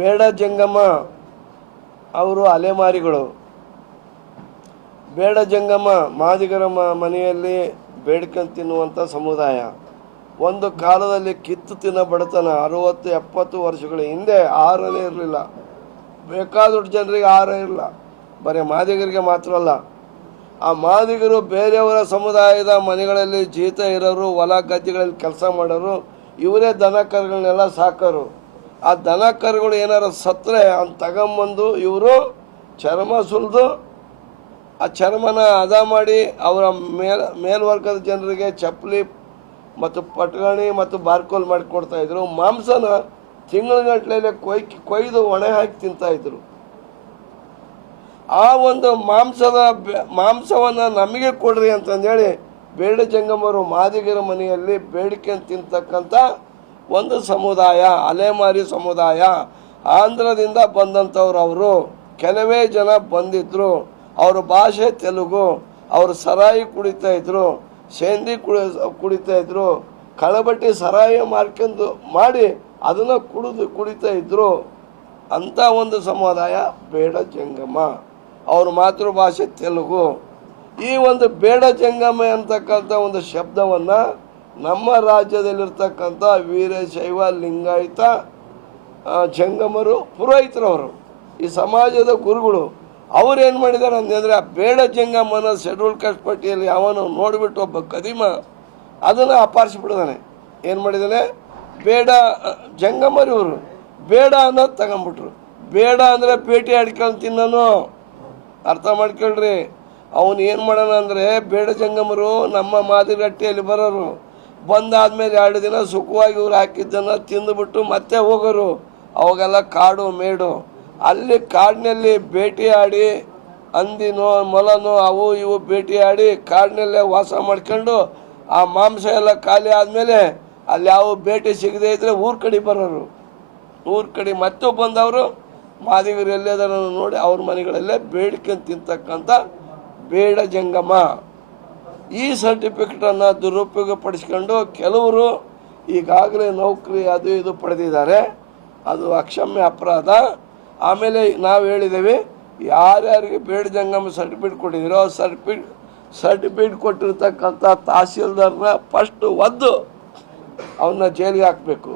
ಬೇಡ ಜಂಗಮ್ಮ ಅವರು ಅಲೆಮಾರಿಗಳು ಬೇಡ ಜಂಗಮ್ಮ ಮಾದಿಗರ ಮನೆಯಲ್ಲಿ ಬೇಡ್ಕೊಂಡು ತಿನ್ನುವಂಥ ಸಮುದಾಯ ಒಂದು ಕಾಲದಲ್ಲಿ ಕಿತ್ತು ತಿನ್ನ ಬಡತನ ಅರುವತ್ತು ಎಪ್ಪತ್ತು ವರ್ಷಗಳ ಹಿಂದೆ ಆಹಾರನೇ ಇರಲಿಲ್ಲ ಬೇಕಾದಷ್ಟು ಜನರಿಗೆ ಆಹಾರ ಇರಲಿಲ್ಲ ಬರೀ ಮಾದಿಗರಿಗೆ ಮಾತ್ರ ಅಲ್ಲ ಆ ಮಾದಿಗರು ಬೇರೆಯವರ ಸಮುದಾಯದ ಮನೆಗಳಲ್ಲಿ ಜೀತ ಇರೋರು ಹೊಲ ಗದ್ದೆಗಳಲ್ಲಿ ಕೆಲಸ ಮಾಡೋರು ಇವರೇ ದನ ಕರುಗಳನ್ನೆಲ್ಲ ಸಾಕೋರು ಆ ದನ ಕರುಗಳು ಏನಾರ ಸತ್ತರೆ ಅಂತ ತಗೊಂಬಂದು ಇವರು ಚರ್ಮ ಸುಲಿದು ಆ ಚರ್ಮನ ಅದ ಮಾಡಿ ಅವರ ಮೇಲ್ ಮೇಲ್ವರ್ಗದ ಜನರಿಗೆ ಚಪ್ಪಲಿ ಮತ್ತು ಪಟ್ಗಣಿ ಮತ್ತು ಬಾರ್ಕೋಲ್ ಇದ್ರು ಮಾಂಸನ ತಿಂಗಳಗಟ್ಲೆಲೆ ಕೊಯ್ಕಿ ಕೊಯ್ದು ಒಣೆ ಹಾಕಿ ಇದ್ರು ಆ ಒಂದು ಮಾಂಸದ ಮಾಂಸವನ್ನು ನಮಗೆ ಕೊಡ್ರಿ ಅಂತಂದೇಳಿ ಬೇಡ ಜಂಗಮರು ಮಾದಿಗರ ಮನೆಯಲ್ಲಿ ಬೇಡಿಕೆ ತಿಂತಕ್ಕಂಥ ಒಂದು ಸಮುದಾಯ ಅಲೆಮಾರಿ ಸಮುದಾಯ ಆಂಧ್ರದಿಂದ ಬಂದಂಥವ್ರು ಅವರು ಕೆಲವೇ ಜನ ಬಂದಿದ್ದರು ಅವ್ರ ಭಾಷೆ ತೆಲುಗು ಅವರು ಸರಾಯಿ ಕುಡಿತಾ ಇದ್ರು ಸೇಂದಿ ಕುಡಿ ಕುಡಿತಾ ಇದ್ರು ಕಳಬಟ್ಟಿ ಸರಾಯಿ ಮಾಡ್ಕೊಂಡು ಮಾಡಿ ಅದನ್ನು ಕುಡಿದು ಕುಡಿತಾ ಇದ್ರು ಅಂಥ ಒಂದು ಸಮುದಾಯ ಬೇಡ ಜಂಗಮ ಅವ್ರ ಮಾತೃಭಾಷೆ ತೆಲುಗು ಈ ಒಂದು ಬೇಡ ಜಂಗಮ ಅಂತಕ್ಕಂಥ ಒಂದು ಶಬ್ದವನ್ನು ನಮ್ಮ ರಾಜ್ಯದಲ್ಲಿರ್ತಕ್ಕಂಥ ವೀರಶೈವ ಲಿಂಗಾಯತ ಜಂಗಮರು ಪುರೋಹಿತರವರು ಈ ಸಮಾಜದ ಗುರುಗಳು ಅವರೇನು ಮಾಡಿದ್ದಾರೆ ಅಂತಂದರೆ ಆ ಬೇಡ ಜಂಗಮನ ಶೆಡ್ಯೂಲ್ ಕಾಸ್ಟ್ ಪಟ್ಟಿಯಲ್ಲಿ ಅವನು ನೋಡಿಬಿಟ್ಟು ಒಬ್ಬ ಕದಿಮ ಅದನ್ನು ಅಪಾರಿಸ್ಬಿಡ್ದಾನೆ ಏನು ಮಾಡಿದ್ದಾನೆ ಬೇಡ ಜಂಗಮರಿವರು ಬೇಡ ಅನ್ನೋದು ತಗೊಂಬಿಟ್ರು ಬೇಡ ಅಂದರೆ ಪೇಟೆ ಆಡ್ಕೊಂಡು ತಿನ್ನೋನು ಅರ್ಥ ಮಾಡ್ಕೊಳ್ರಿ ಅವನು ಏನು ಮಾಡೋಣ ಅಂದರೆ ಬೇಡ ಜಂಗಮರು ನಮ್ಮ ಮಾದರಿ ಬರೋರು ಬಂದಾದ್ಮೇಲೆ ಎರಡು ದಿನ ಸುಖವಾಗಿ ಇವ್ರು ಹಾಕಿದ್ದನ್ನು ತಿಂದುಬಿಟ್ಟು ಮತ್ತೆ ಹೋಗೋರು ಅವಾಗೆಲ್ಲ ಕಾಡು ಮೇಡು ಅಲ್ಲಿ ಕಾಡಿನಲ್ಲಿ ಭೇಟಿಯಾಡಿ ಹಂದಿನೋ ಮೊಲನೋ ಅವು ಇವು ಆಡಿ ಕಾಡಿನಲ್ಲೇ ವಾಸ ಮಾಡ್ಕೊಂಡು ಆ ಮಾಂಸ ಎಲ್ಲ ಖಾಲಿ ಆದಮೇಲೆ ಅಲ್ಲಿ ಯಾವ ಭೇಟಿ ಸಿಗದೆ ಇದ್ರೆ ಊರು ಕಡೆ ಬರೋರು ಊರ ಕಡೆ ಮತ್ತೆ ಬಂದವರು ಮಾದಿಗರು ಎಲ್ಲದನ್ನು ನೋಡಿ ಅವ್ರ ಮನೆಗಳಲ್ಲೇ ಬೇಡ್ಕೊಂಡು ತಿಂತಕ್ಕಂಥ ಬೇಡ ಜಂಗಮ ಈ ಸರ್ಟಿಫಿಕೇಟನ್ನು ದುರುಪಯೋಗ ಪಡಿಸ್ಕೊಂಡು ಕೆಲವರು ಈಗಾಗಲೇ ನೌಕರಿ ಅದು ಇದು ಪಡೆದಿದ್ದಾರೆ ಅದು ಅಕ್ಷಮ್ಯ ಅಪರಾಧ ಆಮೇಲೆ ನಾವು ಹೇಳಿದ್ದೇವೆ ಯಾರ್ಯಾರಿಗೆ ಬೇಡ ಜಂಗಮ ಸರ್ಟಿಫಿಕೇಟ್ ಕೊಟ್ಟಿದ್ದೀರೋ ಸರ್ಟಿಫಿಕೇಟ್ ಸರ್ಟಿಫಿಕೇಟ್ ಕೊಟ್ಟಿರ್ತಕ್ಕಂಥ ತಹಸೀಲ್ದಾರ್ನ ಫಸ್ಟ್ ಒದ್ದು ಅವನ್ನ ಜೈಲಿಗೆ ಹಾಕಬೇಕು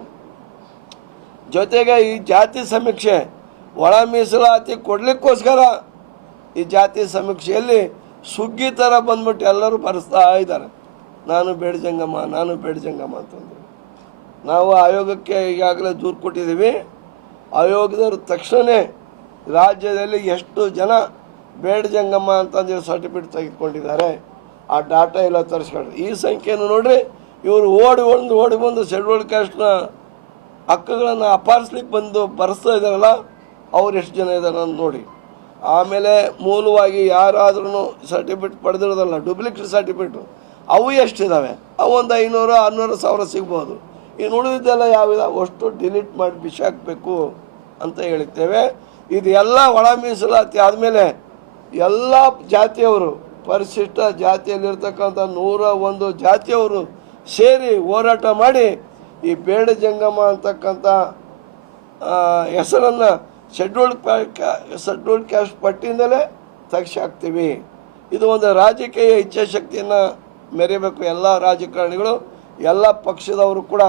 ಜೊತೆಗೆ ಈ ಜಾತಿ ಸಮೀಕ್ಷೆ ಒಳ ಮೀಸಲಾತಿ ಕೊಡಲಿಕ್ಕೋಸ್ಕರ ಈ ಜಾತಿ ಸಮೀಕ್ಷೆಯಲ್ಲಿ ಸುಗ್ಗಿ ಥರ ಬಂದ್ಬಿಟ್ಟು ಎಲ್ಲರೂ ಬರೆಸ್ತಾ ಇದ್ದಾರೆ ನಾನು ಬೇಡ ಜಂಗಮ್ಮ ನಾನು ಬೇಡ ಜಂಗಮ್ಮ ಅಂತಂದು ನಾವು ಆಯೋಗಕ್ಕೆ ಈಗಾಗಲೇ ದೂರು ಕೊಟ್ಟಿದ್ದೀವಿ ಆಯೋಗದವರು ತಕ್ಷಣ ರಾಜ್ಯದಲ್ಲಿ ಎಷ್ಟು ಜನ ಬೇಡ ಜಂಗಮ್ಮ ಅಂತಂದೇಳಿ ಸರ್ಟಿಫಿಕೇಟ್ ತೆಗೆದುಕೊಂಡಿದ್ದಾರೆ ಆ ಡಾಟಾ ಎಲ್ಲ ತರಿಸ್ಕೊಂಡ್ರೆ ಈ ಸಂಖ್ಯೆಯನ್ನು ನೋಡಿರಿ ಇವರು ಓಡಿ ಒಂದು ಓಡಿ ಬಂದು ಶೆಡ್ಯೂಲ್ ಕಾಸ್ಟ್ನ ಹಕ್ಕುಗಳನ್ನು ಅಪಾರಿಸ್ಲಿಕ್ಕೆ ಬಂದು ಬರೆಸ್ತಾ ಇದ್ದಾರಲ್ಲ ಅವ್ರು ಎಷ್ಟು ಜನ ಇದ್ದಾರೆ ಅಂತ ನೋಡಿ ಆಮೇಲೆ ಮೂಲವಾಗಿ ಯಾರಾದ್ರೂ ಸರ್ಟಿಫಿಕೇಟ್ ಪಡೆದಿರೋದಲ್ಲ ಡೂಪ್ಲಿಕೇಟ್ ಸರ್ಟಿಫಿಕೇಟು ಅವು ಎಷ್ಟಿದ್ದಾವೆ ಅವು ಒಂದು ಐನೂರು ಆರುನೂರು ಸಾವಿರ ಸಿಗ್ಬೋದು ಇನ್ನು ಉಳಿದಿದ್ದೆಲ್ಲ ಯಾವಿದ ಅಷ್ಟು ಡಿಲೀಟ್ ಮಾಡಿ ಬಿಸಾಕಬೇಕು ಅಂತ ಹೇಳುತ್ತೇವೆ ಇದೆಲ್ಲ ಒಳ ಮೀಸಲಾತಿ ಆದಮೇಲೆ ಎಲ್ಲ ಜಾತಿಯವರು ಪರಿಶಿಷ್ಟ ಜಾತಿಯಲ್ಲಿರ್ತಕ್ಕಂಥ ನೂರ ಒಂದು ಜಾತಿಯವರು ಸೇರಿ ಹೋರಾಟ ಮಾಡಿ ಈ ಬೇಡ ಜಂಗಮ ಅಂತಕ್ಕಂಥ ಹೆಸರನ್ನು ಶೆಡ್ಯೂಲ್ಡ್ ಶೆಡ್ಯೂಲ್ಡ್ ಕ್ಯಾಸ್ಟ್ ಪಟ್ಟಿಯಿಂದಲೇ ಸಾಕ್ಷಿ ಆಗ್ತೀವಿ ಇದು ಒಂದು ರಾಜಕೀಯ ಇಚ್ಛಾಶಕ್ತಿಯನ್ನು ಮೆರೆಯಬೇಕು ಎಲ್ಲ ರಾಜಕಾರಣಿಗಳು ಎಲ್ಲ ಪಕ್ಷದವರು ಕೂಡ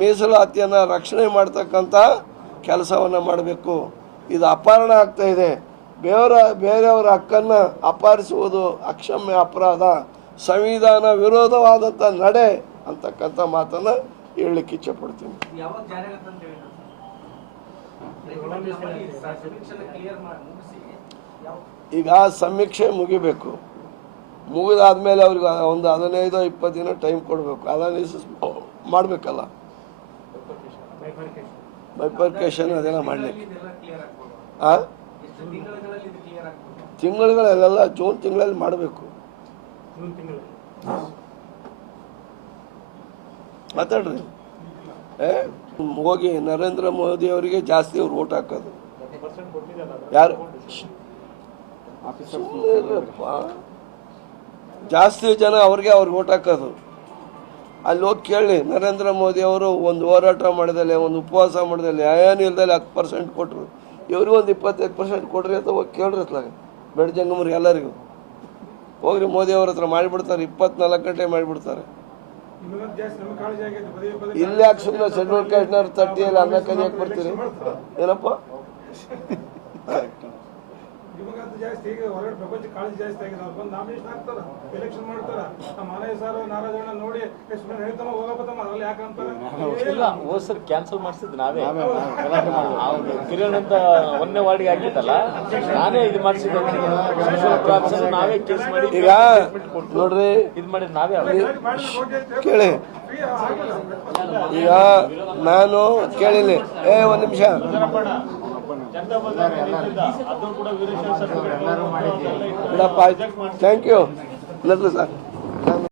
ಮೀಸಲಾತಿಯನ್ನು ರಕ್ಷಣೆ ಮಾಡ್ತಕ್ಕಂಥ ಕೆಲಸವನ್ನು ಮಾಡಬೇಕು ಇದು ಅಪಹರಣ ಆಗ್ತಾ ಇದೆ ಬೇವರ ಬೇರೆಯವರ ಹಕ್ಕನ್ನು ಅಪಹರಿಸುವುದು ಅಕ್ಷಮ್ಯ ಅಪರಾಧ ಸಂವಿಧಾನ ವಿರೋಧವಾದಂಥ ನಡೆ ಅಂತಕ್ಕಂಥ ಮಾತನ್ನು ಹೇಳಲಿಕ್ಕೆ ಇಚ್ಛೆಪಡ್ತೀನಿ ಈಗ ಸಮೀಕ್ಷೆ ಮುಗಿಬೇಕು ಮುಗಿದಾದ್ಮೇಲೆ ಅವ್ರಿಗೆ ಒಂದು ಹದಿನೈದು ಇಪ್ಪತ್ತು ದಿನ ಟೈಮ್ ಕೊಡಬೇಕು ಅನಾಲಿಸಿಸ್ ಮಾಡಬೇಕಲ್ಲ ಬೈಪರ್ಕೇಶನ್ ಅದೆಲ್ಲ ಮಾಡಲಿಕ್ಕೆ ಹಾಂ ತಿಂಗಳುಗಳಲ್ಲೆಲ್ಲ ಜೂನ್ ತಿಂಗಳಲ್ಲಿ ಮಾಡಬೇಕು ಮಾತಾಡ್ರಿ ಏ ಹೋಗಿ ನರೇಂದ್ರ ಮೋದಿ ಅವರಿಗೆ ಜಾಸ್ತಿ ಅವ್ರು ಓಟ್ ಹಾಕೋದು ಯಾರು ಜಾಸ್ತಿ ಜನ ಅವ್ರಿಗೆ ಅವ್ರಿಗೆ ಓಟ್ ಹಾಕೋದು ಅಲ್ಲಿ ಹೋಗಿ ಕೇಳಿ ನರೇಂದ್ರ ಮೋದಿ ಅವರು ಒಂದು ಹೋರಾಟ ಮಾಡಿದಲ್ಲಿ ಒಂದು ಉಪವಾಸ ಮಾಡಿದಲ್ಲಿ ಏನು ಇಲ್ದಲ್ಲಿ ಹತ್ತು ಪರ್ಸೆಂಟ್ ಕೊಟ್ಟರು ಇವ್ರಿಗೆ ಒಂದು ಇಪ್ಪತ್ತೈದು ಪರ್ಸೆಂಟ್ ಕೊಡ್ರಿ ಅಂತ ಹೋಗಿ ಕೇಳ್ರಿ ಅತ್ಲಾಗ ಬೆಡ್ ಎಲ್ಲರಿಗೂ ಹೋಗ್ರಿ ಮೋದಿ ಅವ್ರ ಹತ್ರ ಮಾಡಿಬಿಡ್ತಾರೆ ಇಪ್ಪತ್ನಾಲ್ಕು ಗಂಟೆ ಮಾಡಿಬಿಡ್ತಾರೆ ಇಲ್ಲಿ ಯಾಕೆ ಸುಮ್ಮನೆ ಕಮಿಷನರ್ ಕಾಸ್ಟ್ನವ್ರು ತಟ್ಟಿ ಅನ್ನ ಕದಿಯಕ್ಕೆ ಬರ್ತೀರಿ ಏನಪ್ಪ ನಿಮಗಂತ ಜಾಸ್ತಿ ಈಗ ಹೊರಗಡೆ ಪ್ರಪಂಚ ಕಾಳಜಿ ಜಾಸ್ತಿ ಆಗಿದೆ ಅವ್ರು ಬಂದು ನಾಮಿನೇಷನ್ ಹಾಕ್ತಾರ ಎಲೆಕ್ಷನ್ ಮಾಡ್ತಾರ ನಮ್ಮ ಮನೆ ಸರ್ ನಾರಾಜಣ್ಣ ನೋಡಿ ಎಷ್ಟು ಹೇಳ್ತಾನ ಹೋಗಪ್ಪ ತಮ್ಮ ಅದ್ರಲ್ಲಿ ಯಾಕಂತಾರೆ ಇಲ್ಲ ಓ ಸರ್ ಕ್ಯಾನ್ಸಲ್ ಮಾಡಿಸಿದ್ ನಾವೇ ಕಿರಣ್ ಅಂತ ಒಂದೇ ವಾರ್ಡ್ಗೆ ಹಾಕಿದ್ದಲ್ಲ ನಾನೇ ಇದು ಮಾಡಿಸಿದ್ದೆ ನಾವೇ ಕೇಸ್ ಮಾಡಿ ಈಗ ನೋಡ್ರಿ ಇದು ಮಾಡಿ ನಾವೇ ಕೇಳಿ ಈಗ ನಾನು ಕೇಳಿಲ್ಲ ಏ ಒಂದು ನಿಮಿಷ ಬಿಡಪ್ಪ ಥ್ಯಾಂಕ್ ಯು ಇಲ್ಲ ಸರ್